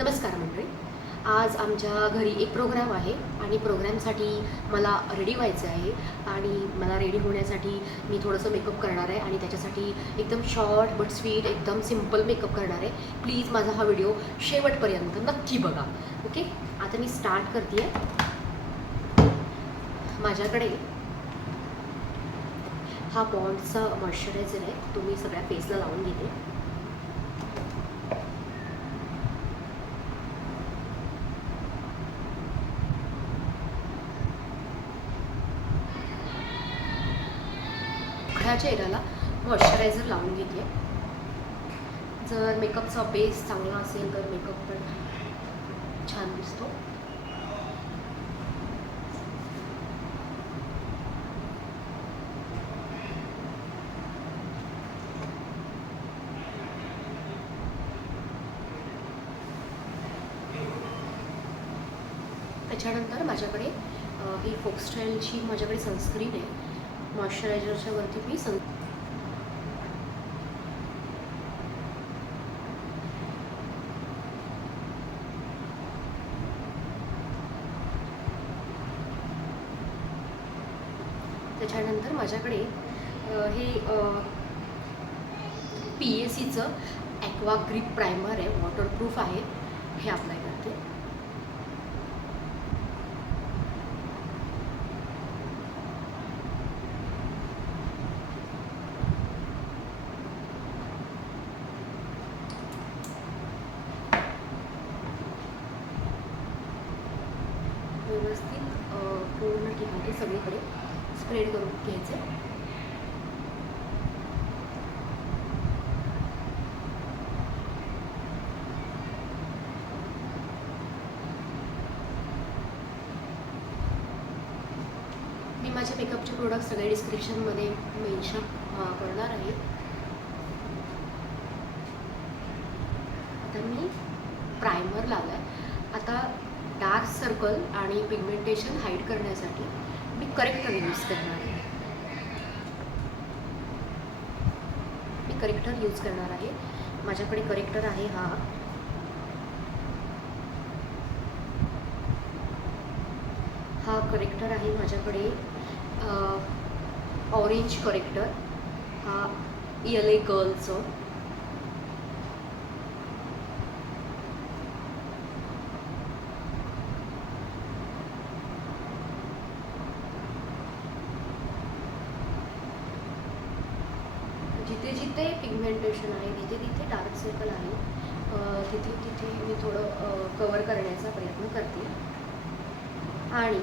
नमस्कार मंडळी. आज आमच्या घरी एक प्रोग्राम आहे आणि प्रोग्रामसाठी मला रेडी व्हायचं आहे आणि मला रेडी होण्यासाठी मी थोडंसं मेकअप करणार आहे आणि त्याच्यासाठी एकदम शॉर्ट बट स्वीट एकदम सिम्पल मेकअप करणार आहे. प्लीज माझा हा व्हिडिओ शेवटपर्यंत नक्की बघा. ओके, आता मी स्टार्ट करते आहे. माझ्याकडे हा पॉन्ड्सचा मॉइश्चरायझर आहे, तो मी सगळ्या फेसला लावून घेते. चेहऱ्याला मॉइश्चरायझर लावून घेते. जर मेकअपचा बेस चांगला असेल तर मेकअप पण छान दिसतो. त्याच्यानंतर माझ्याकडे ही फोक्सटाईलची माझ्याकडे सनस्क्रीन आहे. मॉइश्चरायझरच्या वरती मी त्याच्यानंतर माझ्याकडे हे PACचं ॲक्वा ग्रिप प्रायमर आहे, वॉटरप्रूफ आहे, हे अप्लाय करते. व्यवस्थित पूर्ण ठिकाणी सगळीकडे स्प्रेड करून घ्यायचे. मी माझे मेकअपचे प्रोडक्ट सगळे डिस्क्रिप्शनमध्ये मेन्शन करणार आहे. आता मी प्रायमर लावला आहे. आता डार्क सर्कल आणि पिगमेंटेशन हाईड करण्यासाठी मी करेक्टर यूज करणार आहे. माझ्याकडे करेक्टर आहे हा करेक्टर आहे माझ्याकडे ऑरेंज करेक्टर, हा LA गर्लचं. जिथे जिथे पिगमेंटेशन आहे, तिथे तिथे डार्क सर्कल आहे, तिथे तिथे मी थोडं कवर करण्याचा प्रयत्न करते. आणि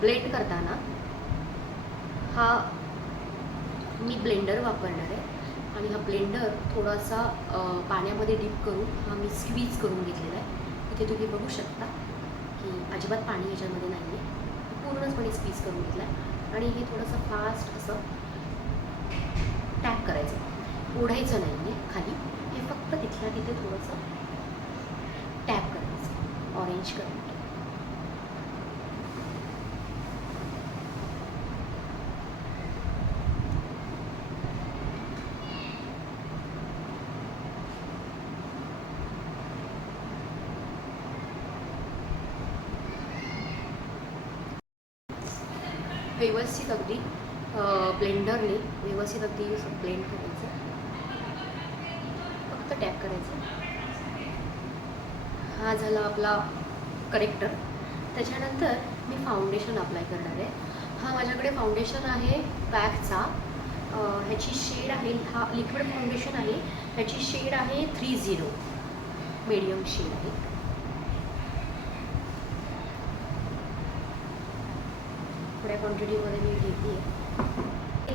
ब्लेंड करताना हा मी ब्लेंडर वापरणार आहे आणि हा ब्लेंडर थोडासा पाण्यामध्ये डीप करून हा मी स्क्वीज करून घेतलेला आहे. इथे तुम्ही बघू शकता की अजिबात पाणी याच्यामध्ये नाही आहे, पूर्णपणे स्क्वीज करून घेतला आहे. आणि हे थोडंसं फास्ट असं टॅप करायचं, ओढायचं नाही आहे खाली, हे फक्त तिथल्या तिथे थोडंसं टॅप करायचं. ऑरेंज कलर व्यवस्थित अगदी ब्लेंडरने व्यवस्थित अगदी ब्लेंड करायचं, फक्त टॅप करायचं. हा झाला आपला करेक्टर. त्याच्यानंतर मी फाउंडेशन अप्लाय करणार आहे. हा माझ्याकडे फाउंडेशन आहे पॅकचा. ह्याची शेड आहे, हा लिक्विड फाउंडेशन आहे, ह्याची शेड आहे 30, मीडियम शेड आहे. थोड्या क्वांटिटीमध्ये मी घेते आहे.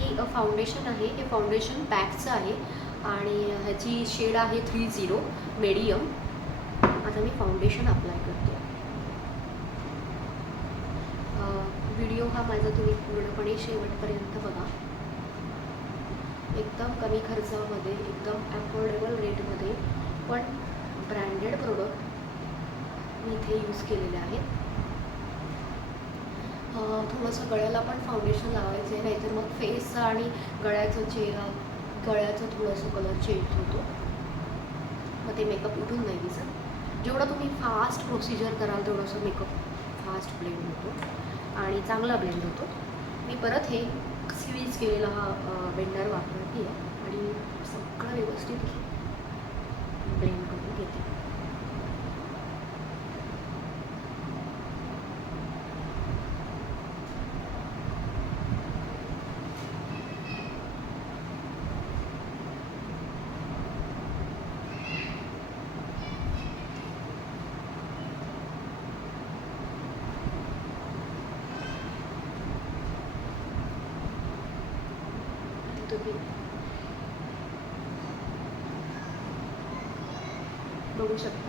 ही फाउंडेशन आहे, हे फाउंडेशन पॅकचं आहे आणि ह्याची शेड आहे 30, मीडियम. आता मी फाउंडेशन अप्लाय करते. व्हिडिओ हा माझा तुम्ही पूर्णपणे शेवटपर्यंत बघा. एकदम कमी खर्चामध्ये, एकदम ॲफोर्डेबल रेटमध्ये, पण ब्रँडेड प्रोडक्ट मी इथे यूज केलेले आहेत. थोडंसं गळ्याला पण फाउंडेशन लावायचं आहे, नाहीतर मग फेसचा आणि गळ्याचा थोडंसं कलर चेंज होतो, मग ते मेकअप उठून नाही दिसत. फास्ट प्रोसिजर कराल तेवढंसं मेकअप फास्ट ब्लेंड होतो आणि चांगला ब्लेंड होतो. मी परत हे स्क्वीज केलेला हा बेंडर वापरते आहे आणि सगळं व्यवस्थित ब्लेंड करून घेते. तुम्ही बघू शकता.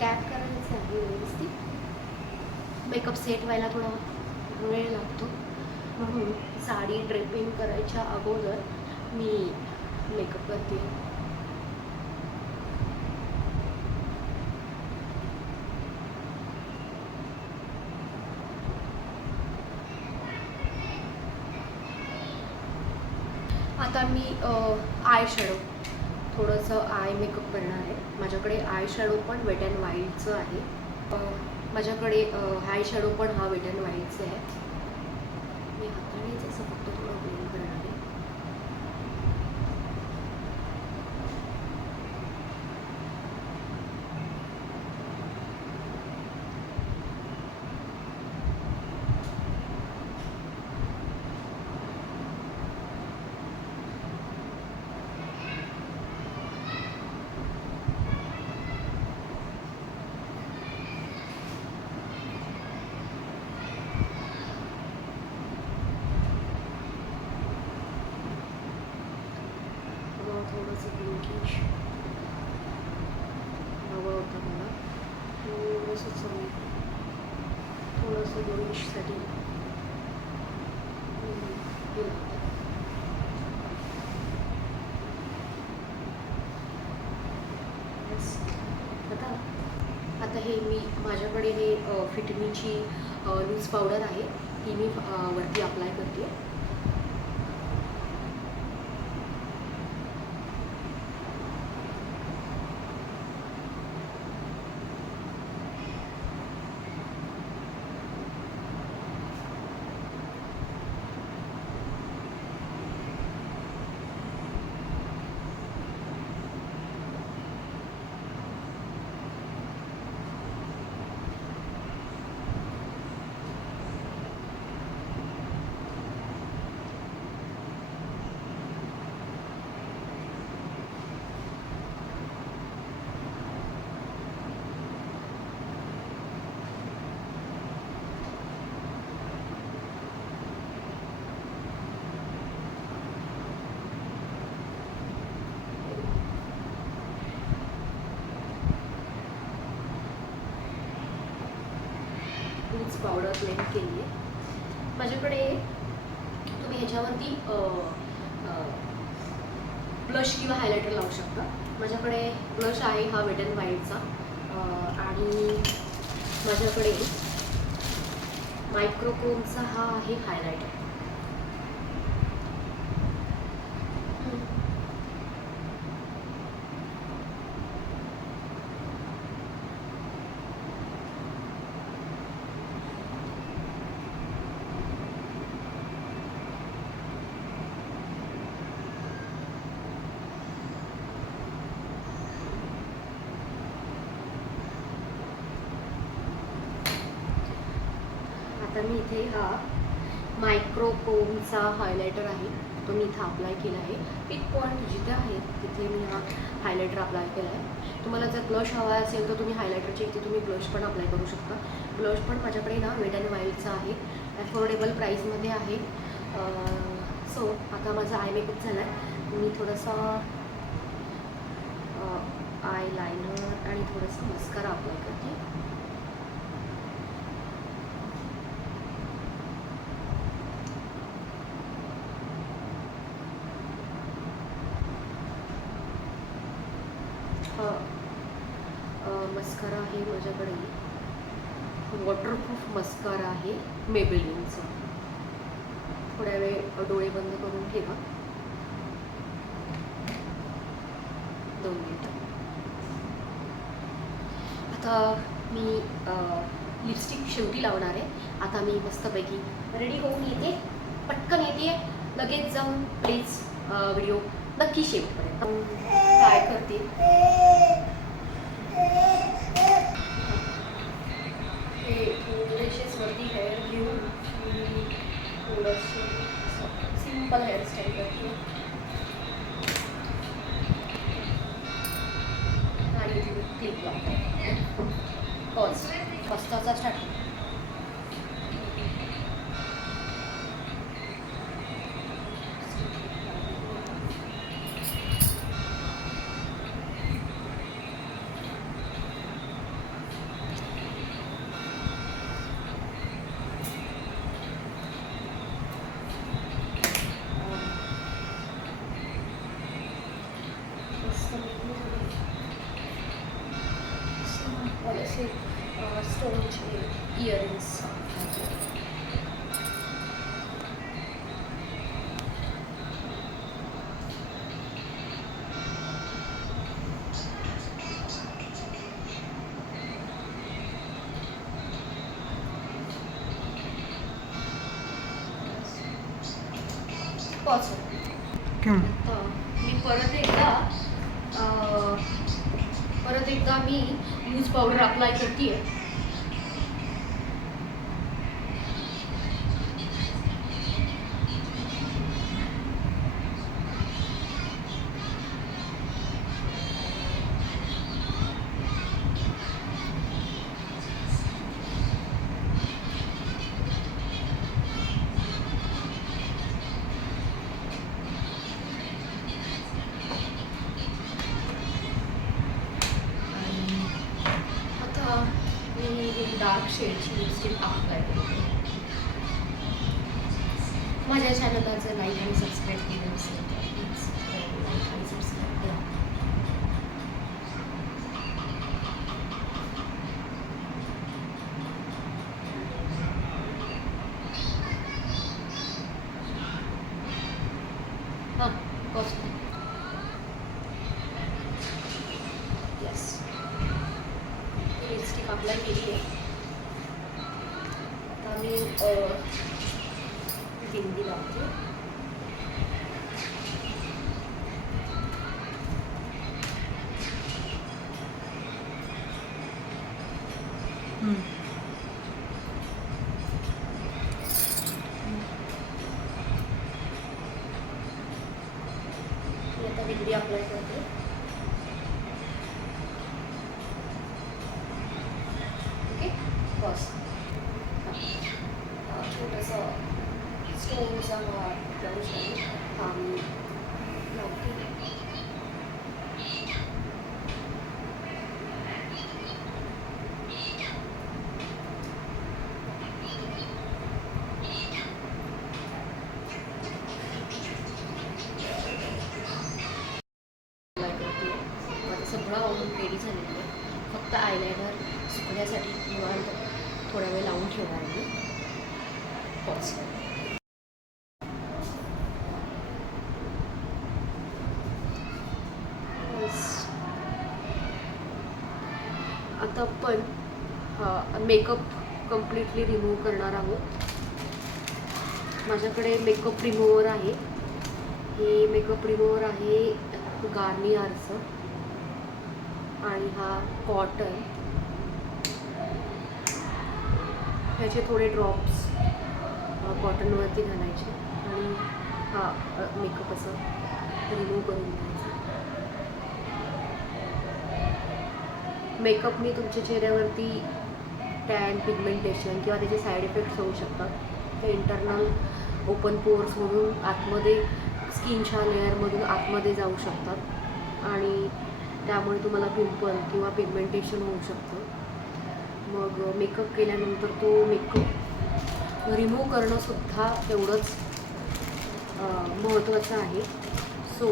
टॅप करायचं आहे व्यवस्थित. मेकअप सेट व्हायला थोडा वेळ लागतो, म्हणून साडी ड्रेपिंग करायच्या अगोदर मी मेकअप करते. आता मी आय शॅडो थोडंसं आय मेकअप करणार आहे. माझ्याकडे आय शॅडो पण वेट अँड वाईल्डचं आहे. माझ्याकडे आय शॅडो पण हा वेट अँड वाईल्डचं आहे. मी हातानेच असं फक्त थोडं ब्लेंड करणार आहे. थोडंसं पिंकिश हवं होतं मला. थोडंसं ब्लूइशसाठी आता हे मी माझ्याकडे हे फिटमीची लूज पावडर आहे, ती मी वरती अप्लाय करते. पावडर ब्लेंड केली आहे. माझ्याकडे तुम्ही ह्याच्यावरती ब्लश किंवा हायलायटर लावू शकता. माझ्याकडे ब्लश आहे हा वेट अँड वाईल्डचा आणि माझ्याकडे मायक्रोक्रोमचा हा आहे हायलायटर. आता मी इथे हा मायक्रोक्रोमचा हायलायटर आहे, तो मी इथं अप्लाय केला आहे. पिक पॉईंट जिथे आहे तिथे मी हा हायलायटर अप्लाय केला आहे. तुम्हाला जर ब्लश हवा असेल तर तुम्ही हायलायटरच्या इथे तुम्ही ब्लश पण अप्लाय करू शकता. ब्लश पण माझ्याकडे ना वेट अँड वाईल्डचा आहे, अफोर्डेबल प्राईसमध्ये आहे. सो आता माझा आय मेकअप झाला आहे. मी थोडंसं आय लायनर आणि थोडंसं मस्कारा अप्लाय करते. मस्कारा आहे माझ्याकडे, वॉटरप्रूफ मस्कारा आहे मेबेलिनचा. थोड्या वेळ डोळे बंद करून ठेवा, 2 मिनिटं. आता मी लिपस्टिक शेवटी लावणार आहे. आता मी मस्तपैकी रेडी होऊन येते, पटकन येते, लगेच जाऊन प्लीज व्हिडिओ नक्की शेवटपर्यंत काय करते. हे थोडेसेच वरती हेअर घेऊन मी थोडंसं सिम्पल हेअरस्टाईल करते आणि क्लिप लावते. फर्स्टचा स्टार्ट. असे स्टोनचे इयरिंग्स. मी परत एकदा मी लूज पावडर अप्लाय करते आहे. डार्क शेडची लिपस्टिक अप्लाय करते. माझ्या चॅनलला जर लाईक आणि सबस्क्राईब केलं नसेल तर प्लीज लाईक आणि सबस्क्राईब करा. हां येस, लिपस्टिक अप्लाय केली आहे. आता मी बिंदी लावते. आता बिंदी अप्लाय करते. ओके बस. छोटंसं स्टोनचा ब्लाऊज आहे हा मी लावते. सगळं आवडून रेडी झालेलं आहे. फक्त आयलायनर सुकण्यासाठी निवांत थोडा वेळ लावून ठेवणार आहे. पॉज. आता आपण मेकअप कम्प्लिटली रिमूव्ह करणार आहोत. माझ्याकडे मेकअप रिमूव्हर आहे. हे मेकअप रिमूव्हर आहे गार्नियरचं आणि हा कॉटन. ह्याचे थोडे ड्रॉप्स कॉटनवरती घालायचे आणि हा मेकअप असं रिमूव्ह करून घ्यायचा. मेकअपने तुमच्या चेहऱ्यावरती टॅन, पिगमेंटेशन किंवा त्याचे साईड इफेक्ट्स होऊ शकतात. ते इंटरनल ओपन पोर्समधून आतमध्ये स्किनच्या लेअरमधून आतमध्ये जाऊ शकतात आणि त्यामुळे तुम्हाला पिंपल किंवा पिगमेंटेशन होऊ शकतं. मग मेकअप केल्यानंतर तो मेकअप रिमूव्ह करणंसुद्धा तेवढंच महत्त्वाचं आहे. सो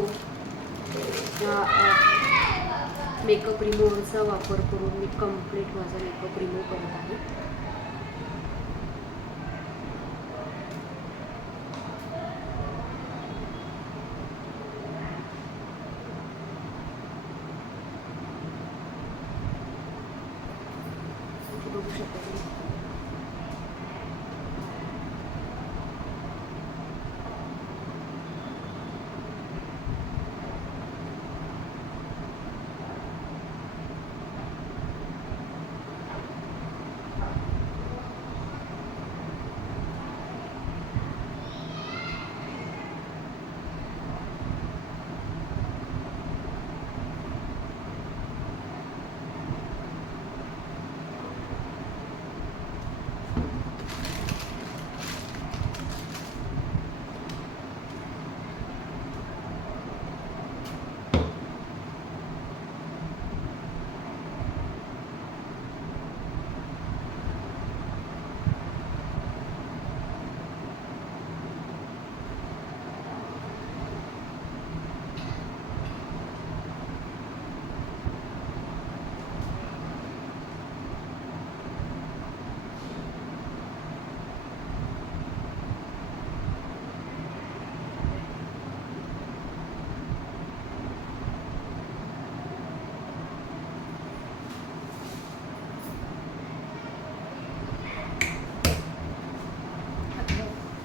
मेकअप रिमूव्हरचा वापर करून मी कम्प्लीट माझा मेकअप रिमूव्ह करत आहे. बघू शकता तुम्ही.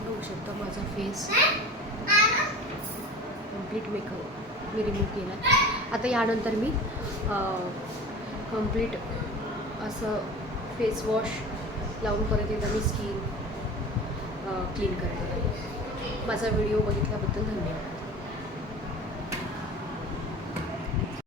बघू शकता माझा फेस कम्प्लीट मेकअप मी रिमूव्ह केला. आता यानंतर मी कम्प्लीट असं फेस वॉश लावून परत एकदा मी स्किन क्लीन करते. माझा व्हिडिओ बघितल्याबद्दल धन्यवाद.